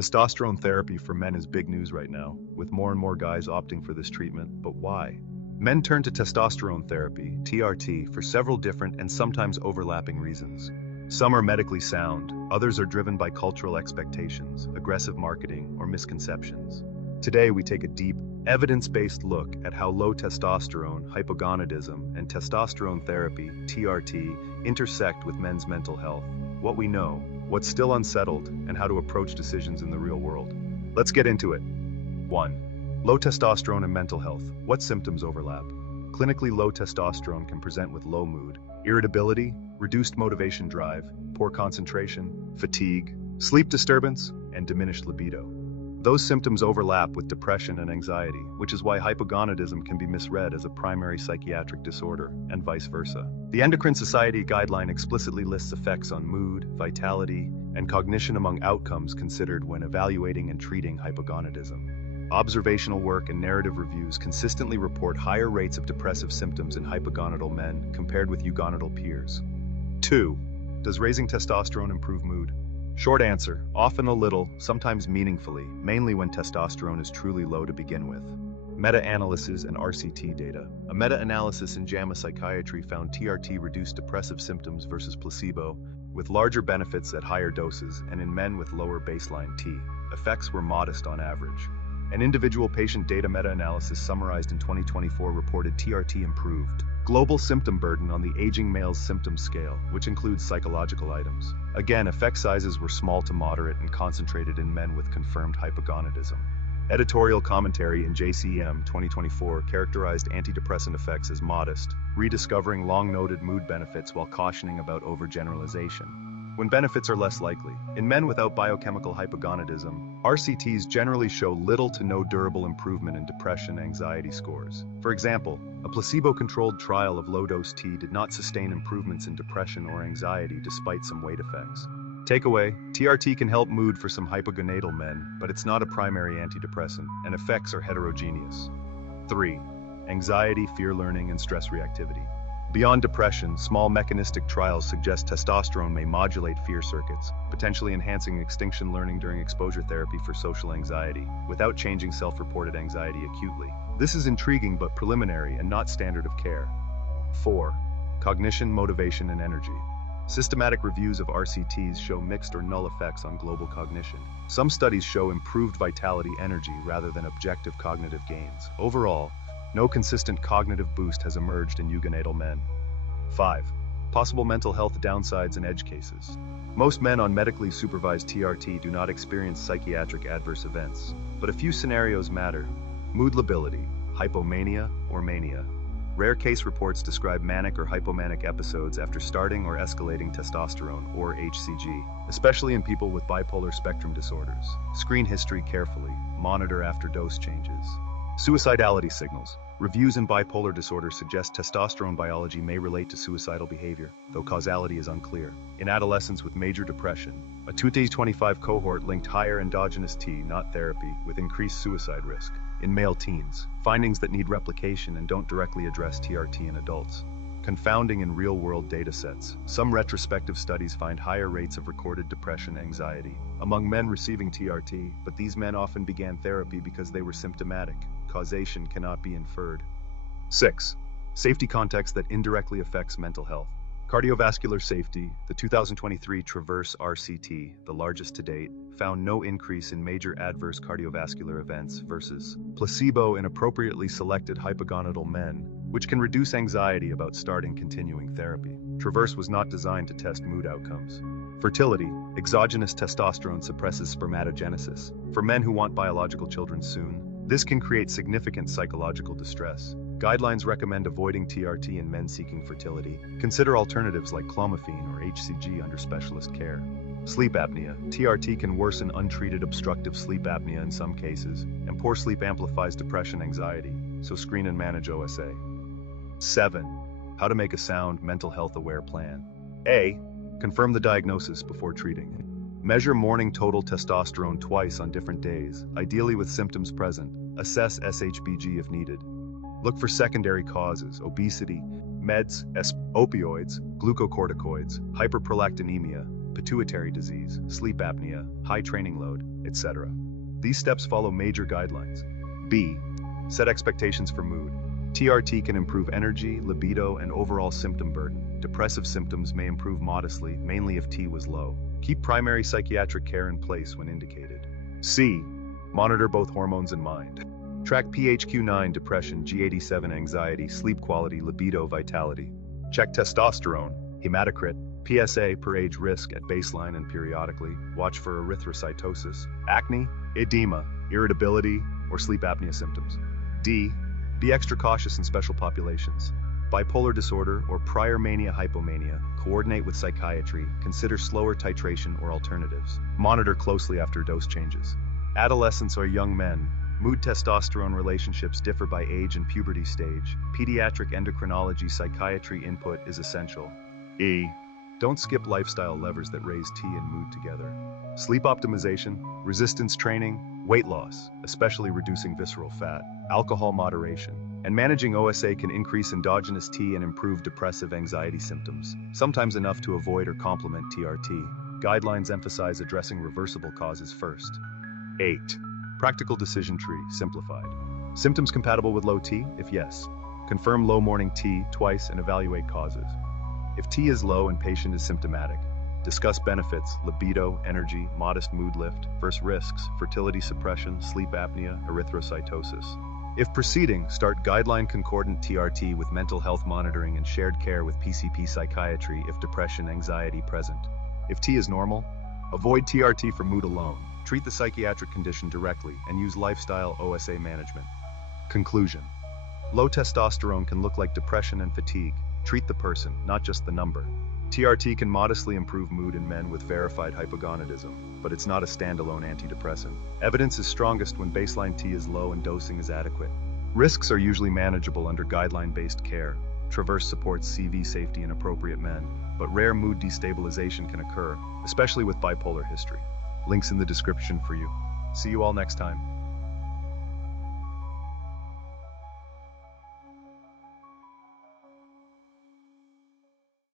Testosterone therapy for men is big news right now, with more and more guys opting for this treatment, but why? Men turn to testosterone therapy, TRT, for several different and sometimes overlapping reasons. Some are medically sound, others are driven by cultural expectations, aggressive marketing, or misconceptions. Today we take a deep, evidence-based look at how low testosterone, hypogonadism, and testosterone therapy, TRT, intersect with men's mental health, what we know, what's still unsettled, and how to approach decisions in the real world. Let's get into it. 1. Low testosterone and mental health. What symptoms overlap? Clinically, low testosterone can present with low mood, irritability, reduced motivation drive, poor concentration, fatigue, sleep disturbance, and diminished libido. Those symptoms overlap with depression and anxiety, which is why hypogonadism can be misread as a primary psychiatric disorder, and vice versa. The Endocrine Society guideline explicitly lists effects on mood, vitality, and cognition among outcomes considered when evaluating and treating hypogonadism. Observational work and narrative reviews consistently report higher rates of depressive symptoms in hypogonadal men compared with eugonadal peers. 2. Does raising testosterone improve mood? Short answer, often a little, sometimes meaningfully, mainly when testosterone is truly low to begin with. Meta-analysis and RCT data. A meta-analysis in JAMA Psychiatry found TRT reduced depressive symptoms versus placebo, with larger benefits at higher doses and in men with lower baseline T. Effects were modest on average. An individual patient data meta-analysis summarized in 2024 reported TRT improved global symptom burden on the aging male's symptom scale, which includes psychological items. Again, effect sizes were small to moderate and concentrated in men with confirmed hypogonadism. Editorial commentary in JCEM 2024 characterized antidepressant effects as modest, rediscovering long-noted mood benefits while cautioning about overgeneralization. When benefits are less likely. In men without biochemical hypogonadism, RCTs generally show little to no durable improvement in depression and anxiety scores. For example, a placebo-controlled trial of low-dose T did not sustain improvements in depression or anxiety despite some weight effects. Takeaway, TRT can help mood for some hypogonadal men, but it's not a primary antidepressant, and effects are heterogeneous. 3. Anxiety, fear learning, and stress reactivity. Beyond depression, small mechanistic trials suggest testosterone may modulate fear circuits, potentially enhancing extinction learning during exposure therapy for social anxiety, without changing self-reported anxiety acutely. This is intriguing but preliminary and not standard of care. 4. Cognition, motivation, and energy. Systematic reviews of RCTs show mixed or null effects on global cognition. Some studies show improved vitality energy rather than objective cognitive gains. Overall, no consistent cognitive boost has emerged in eugonadal men. 5. Possible mental health downsides and edge cases. Most men on medically supervised TRT do not experience psychiatric adverse events, but a few scenarios matter. Mood lability, hypomania, or mania. Rare case reports describe manic or hypomanic episodes after starting or escalating testosterone, or HCG, especially in people with bipolar spectrum disorders. Screen history carefully, monitor after dose changes. Suicidality signals. Reviews in bipolar disorder suggest testosterone biology may relate to suicidal behavior, though causality is unclear. In adolescents with major depression, a 2025 cohort linked higher endogenous T, not therapy, with increased suicide risk. In male teens, findings that need replication and don't directly address TRT in adults. Confounding in real-world datasets. Some retrospective studies find higher rates of recorded depression and anxiety among men receiving TRT, but these men often began therapy because they were symptomatic. Causation cannot be inferred. 6. Safety context that indirectly affects mental health. Cardiovascular safety. The 2023 Traverse RCT, the largest to date, found no increase in major adverse cardiovascular events versus placebo in appropriately selected hypogonadal men, which can reduce anxiety about starting continuing therapy. Traverse was not designed to test mood outcomes. Fertility. Exogenous testosterone suppresses spermatogenesis. For men who want biological children soon, this can create significant psychological distress. Guidelines recommend avoiding TRT in men seeking fertility. Consider alternatives like clomiphene or HCG under specialist care. Sleep apnea. TRT can worsen untreated obstructive sleep apnea in some cases, and poor sleep amplifies depression and anxiety, so screen and manage OSA. 7. How to make a sound, mental health aware plan. A. Confirm the diagnosis before treating. Measure morning total testosterone twice on different days, ideally with symptoms present. Assess SHBG if needed. Look for secondary causes: obesity, meds, opioids, glucocorticoids, hyperprolactinemia, pituitary disease, sleep apnea, high training load, etc. These steps follow major guidelines. B. Set expectations for mood. TRT can improve energy, libido, and overall symptom burden. Depressive symptoms may improve modestly, mainly if T was low. Keep primary psychiatric care in place when indicated. C. Monitor both hormones and mind. Track PHQ-9 depression, G87 anxiety, sleep quality, libido, vitality. Check testosterone, hematocrit, PSA per age risk at baseline and periodically. Watch for erythrocytosis, acne, edema, irritability, or sleep apnea symptoms. D. Be extra cautious in special populations. Bipolar disorder or prior mania hypomania, coordinate with psychiatry, consider slower titration or alternatives. Monitor closely after dose changes. Adolescents or young men, mood-testosterone relationships differ by age and puberty stage. Pediatric endocrinology psychiatry input is essential. E. Don't skip lifestyle levers that raise T and mood together. Sleep optimization, resistance training, weight loss, especially reducing visceral fat, alcohol moderation, and managing OSA can increase endogenous T and improve depressive anxiety symptoms, sometimes enough to avoid or complement TRT. Guidelines emphasize addressing reversible causes first. 8. Practical decision tree, simplified. Symptoms compatible with low T? If yes, confirm low morning T twice and evaluate causes. If T is low and patient is symptomatic, discuss benefits, libido, energy, modest mood lift, versus risks, fertility suppression, sleep apnea, erythrocytosis. If proceeding, start guideline concordant TRT with mental health monitoring and shared care with PCP psychiatry if depression, anxiety present. If T is normal, avoid TRT for mood alone. Treat the psychiatric condition directly and use lifestyle OSA management. Conclusion. Low testosterone can look like depression and fatigue. Treat the person, not just the number. TRT can modestly improve mood in men with verified hypogonadism, but it's not a standalone antidepressant. Evidence is strongest when baseline T is low and dosing is adequate. Risks are usually manageable under guideline-based care. Traverse supports CV safety in appropriate men, but rare mood destabilization can occur, especially with bipolar history. Links in the description for you. See you all next time.